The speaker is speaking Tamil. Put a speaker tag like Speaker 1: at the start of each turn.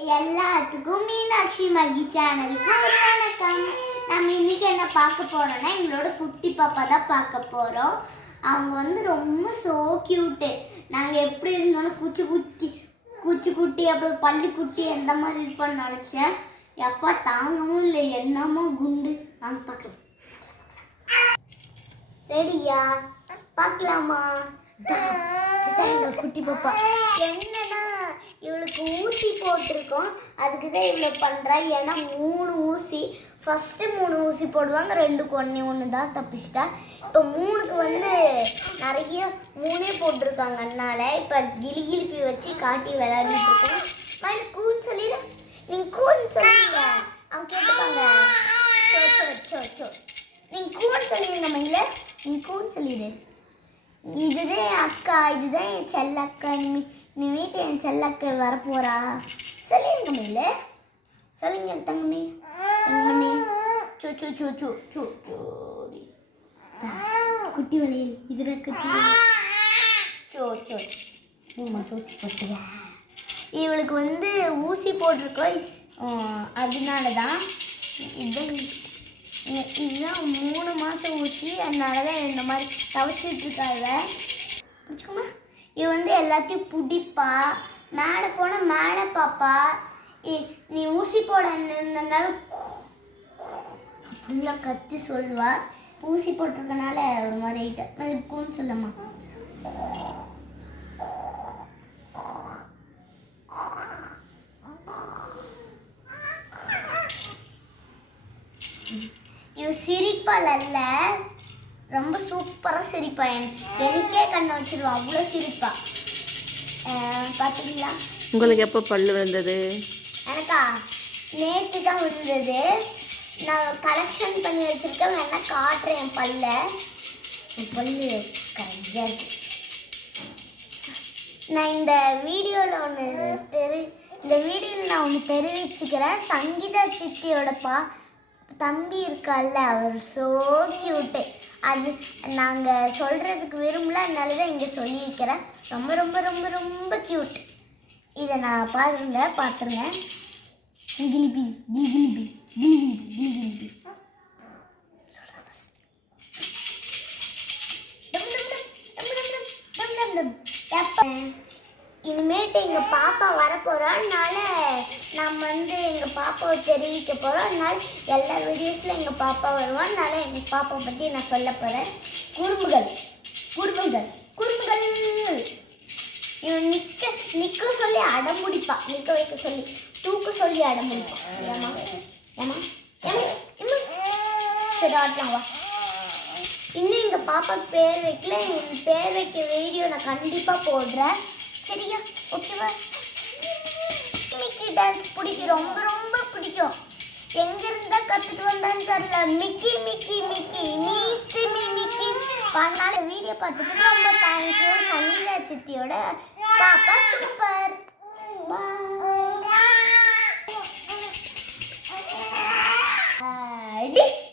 Speaker 1: எல்லாத்துக்கும் மீனாட்சி மகி சேனலுக்கு வணக்கம். நம்ம இன்னைக்கு என்ன பார்க்க போறோம்னா எங்களோட குட்டி பாப்பா தான் பார்க்க போறோம். அவங்க வந்து ரொம்ப சோ கியூட்டு நாங்கள் எப்படி இருந்தாலும் குச்சி குத்தி குச்சி குட்டி அப்புறம் பள்ளி குட்டி எந்த மாதிரி இருப்போம்னு நினச்சேன். எப்பா தாங்கவும் இல்லை என்னமோ குண்டு. வாங்க பார்க்கலாம். ரெடியா பார்க்கலாமா? குட்டி பாப்பா. என்னன்னா இவளுக்கு ஊசி போட்டிருக்கோம். அதுக்கு தான் இவ்வளோ பண்ணுறா ஏன்னா மூணு ஊசி ஃபஸ்ட்டு மூணு ஊசி போடுவாங்க. ரெண்டு ஒன்று ஒன்று தான் தப்பிச்சிட்டா. இப்போ மூணுக்கு வந்து நிறைய மூணே போட்டிருக்காங்க அதனால இப்போ கிளி கிளிப்பி வச்சு காட்டி விளையாடிட்டு இருக்கோம். மயில் கூன்னு சொல்லிடு. நீங்கள் கூன்னு சொல்லுங்க. அவங்க கேட்டுப்பாங்க. சோ சோ நீங்கள் கூன்னு சொல்லுங்க மயில். நீங்கள் கூன்னு சொல்லிடு. இதுதான் என் அக்கா. இதுதான் என் செல்லக்கா. நீ வீட்டு என் செல்லக்கு வரப்போறா? சொல்லிருங்க மேல சொல்லுங்க தங்கமே தங்கமணி சோ சோ சோ சோ சோ சோடி. குட்டி வலையில் இதில் குட்டி சோ சோ. உமா சோச்சு போட்டுவா இவளுக்கு வந்து ஊசி போட்டிருக்கோம் அதனால தான் இதுதான் இதுதான் மூணு மாதம் ஊசி அதனால தான் இந்த மாதிரி தவிச்சிட்டு இருக்காங்க. வச்சுக்கோமா இவ வந்து எல்லாத்தையும் பிடிப்பா. மேலே போனால் மேலே பாப்பா. நீ ஊசி போட இருந்தனால அப்படிலாம் கத்தி சொல்லுவா. ஊசி போட்டிருக்கனால ஒரு மாதிரி ஆயிட்டேன் இருக்கும்னு சொல்லம்மா. இவ சிரிப்பாளல்ல. ரொம்ப சூப்பராக சிரிப்பா. என்- எனக்கே கண்ணை வச்சிருவா. அவ்வளோ சிரிப்பா. பார்த்தீங்களா
Speaker 2: உங்களுக்கு எப்போ பல்லு வந்தது
Speaker 1: எனக்கா? நேற்று தான் விழுந்தது. நான் கலெக்ஷன் பண்ணி வச்சிருக்கேன். வேணா காட்டுறேன் என் பல்ல. என் பல்லு கரையாக நான் இந்த வீடியோவில் ஒன்று தெரி இந்த வீடியோவில் நான் ஒன்று தெரிவிச்சுக்கிறேன். சங்கீதா சித்தியோட பா தம்பி இருக்கால்ல அவர் ஸோ கியூட்டு அது நாங்கள் சொல்கிறதுக்கு விரும்பல அதனால தான் இங்கே சொல்லியிருக்கிறேன். ரொம்ப ரொம்ப ரொம்ப ரொம்ப க்யூட் இதை நான் பாருங்க பார்த்துருங்க கிளிபி கிளிபி கிளிபி கிளிபி இனிமேட்டு எங்கள் பாப்பா வரப்போகிறான்னால நம்ம வந்து எங்கள் பாப்பாவை தெரிவிக்க போகிறோம் அதனால் எல்லா வீடியோஸில் எங்கள் பாப்பா வருவான் அதனால் எங்கள் பாப்பா பற்றி நான் சொல்ல போகிறேன் குறும்புகள் குறும்புகள் குறும்புகள். இவன் நிற்க நிற்க சொல்லி அடம் பிடிப்பா நிற்க வைக்க சொல்லி தூக்க சொல்லி அடம் பிடிப்பா ஏமா ஏமா சரி ஆட்டலாம் வா. இன்னும் எங்கள் பாப்பா பேர் வைக்கல. என் பேர் வைக்க வீடியோ நான் கண்டிப்பாக போடுறேன். சரியா? ஓகேவா பிடிக்கும். ரொம்ப ரொம்ப பிடிக்கும். எங்கிருந்தா கற்றுட்டு வந்தான்னு தெரியல. மிக்கி மிக்கி மிக்கி மீஸ்டி மிக்கி. பண்ணால வீடியோ பார்த்துட்டு ரொம்ப தேங்க்யூ சமீலா சித்தியோட. பாப்பா சூப்பர் பாய்